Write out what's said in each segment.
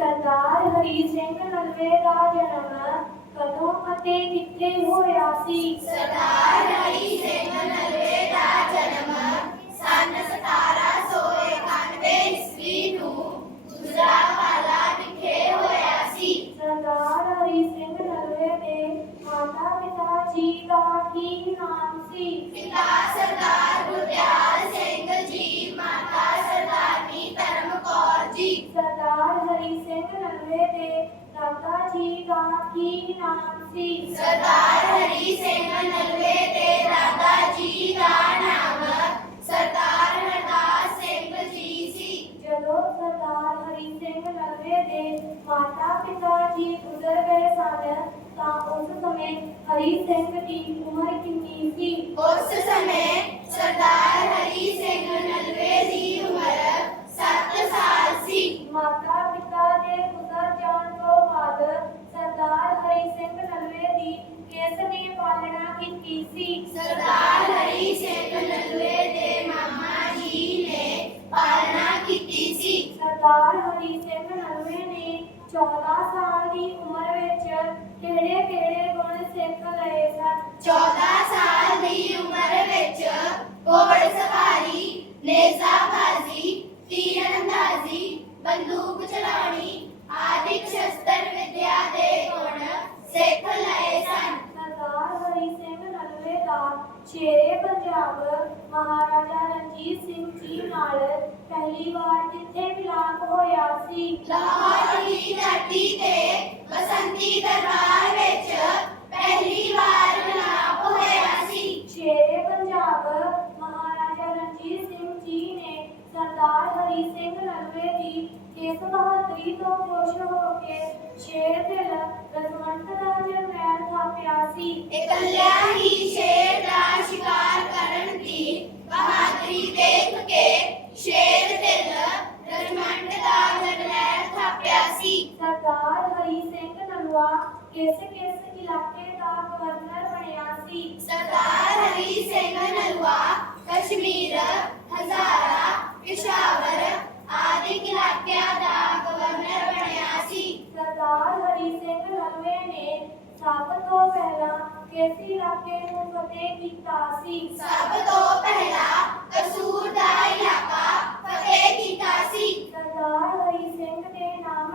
ਸਰਦਾਰ ਹਰੀ ਸਿੰਘ ਨਲਵੇ ਦਾ ਜਨਮ ਕਦੋਂ ਅਤੇ ਕਿੱਥੇ ਹੋਇਆ ਸੀ ਸਰਦਾਰ ਹਰੀ ਸਿੰਘ ਨਲਵੇ ਦਾ ਜਨਮ ਸਨ 1791 ਈਸਵੀ ਨੂੰ ਗੁਜਰਾਵਾਲਾ ਵਿਖੇ ਹੋਇਆ ਸੀ ਸਰਦਾਰ ਹਰੀ ਸਿੰਘ ਨਲਵੇ ਦੇ ਮਾਤਾ ਪਿਤਾ ਜੀ ਦਾ ਕੀ ਨਾਮ ਸੀ ਪਿਤਾ ਸਰਦਾਰ ਸਰਦਾਰ ਹਰੀ ਸਿੰਘ ਨਲਵੇ ਦੇ ਦਾਦਾ ਜੀ ਦਾ ਕੀ ਨਾਮ ਸੀ ਸਰਦਾਰ ਹਰੀ ਸਿੰਘ ਨਲਵੇ ਦੇ ਦਾਦਾ ਜੀ ਦਾ ਨਾਮ ਸਰਦਾਰ ਹਰਦਾਸ ਸਿੰਘ ਜੀ ਸੀ ਜਦੋਂ ਸਰਦਾਰ ਹਰੀ ਸਿੰਘ ਨਲਵੇ ਦੇ ਮਾਤਾ ਪਿਤਾ ਜੀ ਗੁਜ਼ਰ ਗਏ ਸਨ ਤਾਂ ਉਸ ਸਮੇਂ ਹਰੀ ਸਿੰਘ ਦੀ ਉਮਰ ਕਿੰਨੀ ਦੀ ਕਿਸ ਨੇ ਪਾਲਣਾ ਕੀਤੀ ਸੀ ਸਰਦਾਰ ਹਰੀ ਸਿੰਘ ਨਲਵੇ ਦੇ ਮਾਮਾ ਜੀ ਨੇ ਪਾਲਣਾ ਕੀਤੀ ਸੀ ਸਰਦਾਰ ਹਰੀ ਸਿੰਘ ਨਲਵੇ ਨੇ 14 ਸਾਲ ਦੀ ਉਮਰ ਵਿੱਚ ਕਿਹੜੇ ਕਿਹੜੇ ਗੁਣ ਸਿੱਖ ਲਏ ਸਨ 14 ਸਾਲ ਸ਼ੇਰੇ ਪੰਜਾਬ ਮਹਾਰਾਜਾ ਰਣਜੀਤ ਸਿੰਘ ਜੀ ਨਾਲ ਪਹਿਲੀ ਵਾਰ ਕਿੱਥੇ ਮਿਲਾਪ ਹੋਇਆ ਸੀ। ਲਾਹੌਰ ਦੀ ਧਰਤੀ ਤੇ ਬਸੰਤੀ ਦਰਬਾਰ ਵਿੱਚ ਪਹਿਲੀ ਵਾਰ ਮਿਲਾਪ ਹੋਇਆ ਸੀ। ਸ਼ੇਰੇ ਪੰਜਾਬ ਮਹਾਰਾਜਾ ਰਣਜੀਤ ਸਿੰਘ ਜੀ ਨੇ ਸਰਦਾਰ ਹਰੀ ਸਿੰਘ ਨਲਵੇ ਦੀ ਇਸ ਬਹਾਦਰੀ ਤੋਂ ਖੁਸ਼ ਹੋ ਕੇ ਸ਼ੇਰ ਦਿਲ ਰਜਮੰਟ ਦਾ ਜਰਨੈਲ ਥਾਪਿਆ ਸੀ। ਇਕੱਲਿਆਂ ਹੀ ਸ਼ੇਰ ਕਿਸ ਕਿਸ ਇਲਾਕੇ ਦਾ ਗਵਰਨਰ ਬਣਿਆ ਸੀ ਸਰਦਾਰ ਹਰੀ ਸਿੰਘ ਨਲਵਾ ਕਸ਼ਮੀਰ ਹਜ਼ਾਰਾ ਪਿਸ਼ਾਵਰ ਆਦਿ ਇਲਾਕਿਆਂ ਦਾ ਗਵਰਨਰ ਬਣਿਆ ਸੀ ਸਰਦਾਰ ਹਰੀ ਸਿੰਘ ਨਲਵੇ ਨੇ ਸਭ ਤੋਂ ਪਹਿਲਾਂ ਕਿਸ ਇਲਾਕੇ ਨੂੰ ਫਤਿਹ ਕੀਤਾ ਸੀ ਸਭ ਤੋਂ ਪਹਿਲਾਂ ਕਸੂਰ ਦਾ ਇਲਾਕਾ ਫਤਿਹ ਕੀਤਾ ਸੀ ਸਰਦਾਰ ਹਰੀ ਸਿੰਘ ਦੇ ਨਾਮ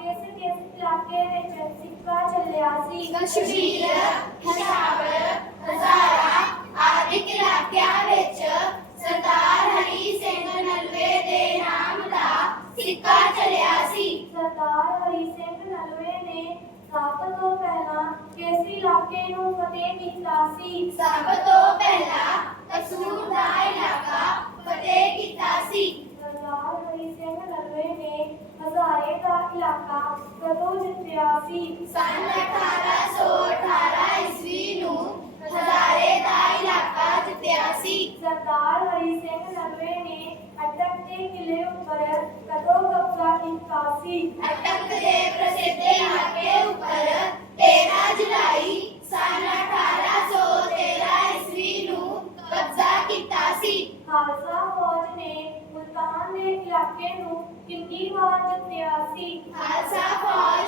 ਦਾ ਕਿਸ ਕਿਸ ਇਲਾਕੇ ਵਿੱਚ ਸਿੱਕਾ ਚੱਲਿਆ ਸੀ ਕਸ਼ਮੀਰ ਹਜ਼ਾਰ ਹਜ਼ਾਰਾ ਆਦਿ ਇਲਾਕਿਆਂ ਵਿੱਚ ਸਰਦਾਰ ਹਰੀ ਸਿੰਘ ਨਲਵੇ ਦੇ ਨਾਮ ਦਾ ਸਿੱਕਾ ਚੱਲਿਆ ਸੀ ਸਰਦਾਰ ਹਰੀ ਸਿੰਘ ਨਲਵੇ ਨੇ ਸਭ ਤੋਂ ਪਹਿਲਾਂ ਕਿਸ ਇਲਾਕੇ ਨੂੰ ਫਤਿਹ ਕੀਤਾ ਸੀ ਸਭ ਤੋਂ ਪਹਿਲਾਂ ਕਸੂਰ ਦਾ 83 ਸੰਨ 1818 ਈਸਵੀ ਨੂੰ ਹਜ਼ਾਰੇ ਦਾ ਇਲਾਕਾ ਜਿੱਤਿਆ ਸੀ ਸਰਦਾਰ ਹਰੀ ਸਿੰਘ ਲੰਮੇ ਨੇ ਅਟਕ ਦੇ ਕਿਲੇ ਉੱਪਰ ਕਦੋਂ ਕਬਜ਼ਾ ਕੀਤਾ ਸੀ ਅਟਕ ਦੇ ਪ੍ਰਸਿੱਧ ਇਲਾਕੇ ਉੱਪਰ 13 ਜੁਲਾਈ ਸੰਨ 1813 ਈਸਵੀ ਨੂੰ ਕਬਜ਼ਾ ਕੀਤਾ ਸੀ ਖਾਲਸਾ ਫੌਜ ਨੇ ਮੁਲਤਾਨ ਦੇ ਇਲਾਕੇ ਨੂੰ ਕਿੰਨੀ ਵਾਰ ਜਿੱਤਿਆ ਸੀ ਖਾਲਸਾ ਫੌਜ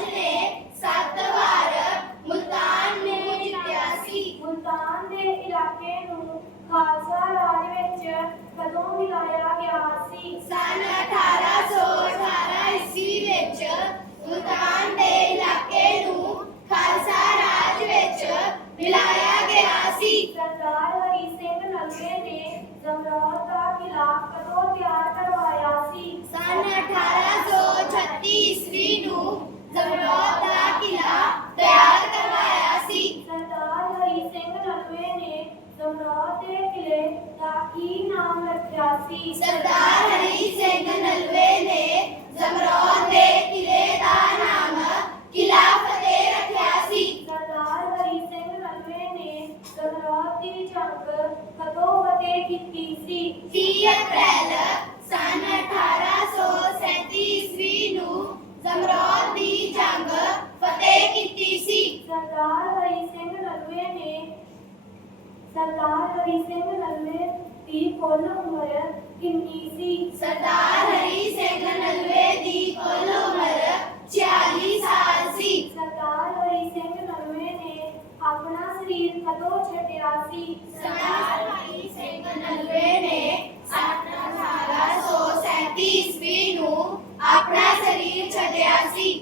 कितनी सी तीयत पहले सन 1837 ईस्वी ਨੂੰ ਜ਼ਮਰੌਦ ਦੀ ਜੰਗ ਫਤਿਹ ਕੀਤੀ ਸੀ ਸਰਦਾਰ ਹਰੀ ਸਿੰਘ ਨਲਵੇ ਨੇ ਸਰਦਾਰ ਹਰੀ ਸਿੰਘ ਨਲਵੇ ਦੀ ਕੁੱਲ ਉਮਰ ਕਿੰਨੀ ਸੀ ਸਰਦਾਰ ਹਰੀ ਸਿੰਘ ਨਲਵੇ ਦੀ ਕੁੱਲ ਉਮਰ 46 ਸਾਲ ਸੀ ਸਰਦਾਰ ਹਰੀ ਸਿੰਘ ਨਲਵੇ ਨੇ ਆਪਣਾ ਸਰੀਰ ਕਦੋਂ ਛੱਡਿਆ ਸੀ ਸਰਦਾਰ નલવે ને સાતના સાલા સો સેતી ઈસવીનું આપણા શરીર છડ્યાસી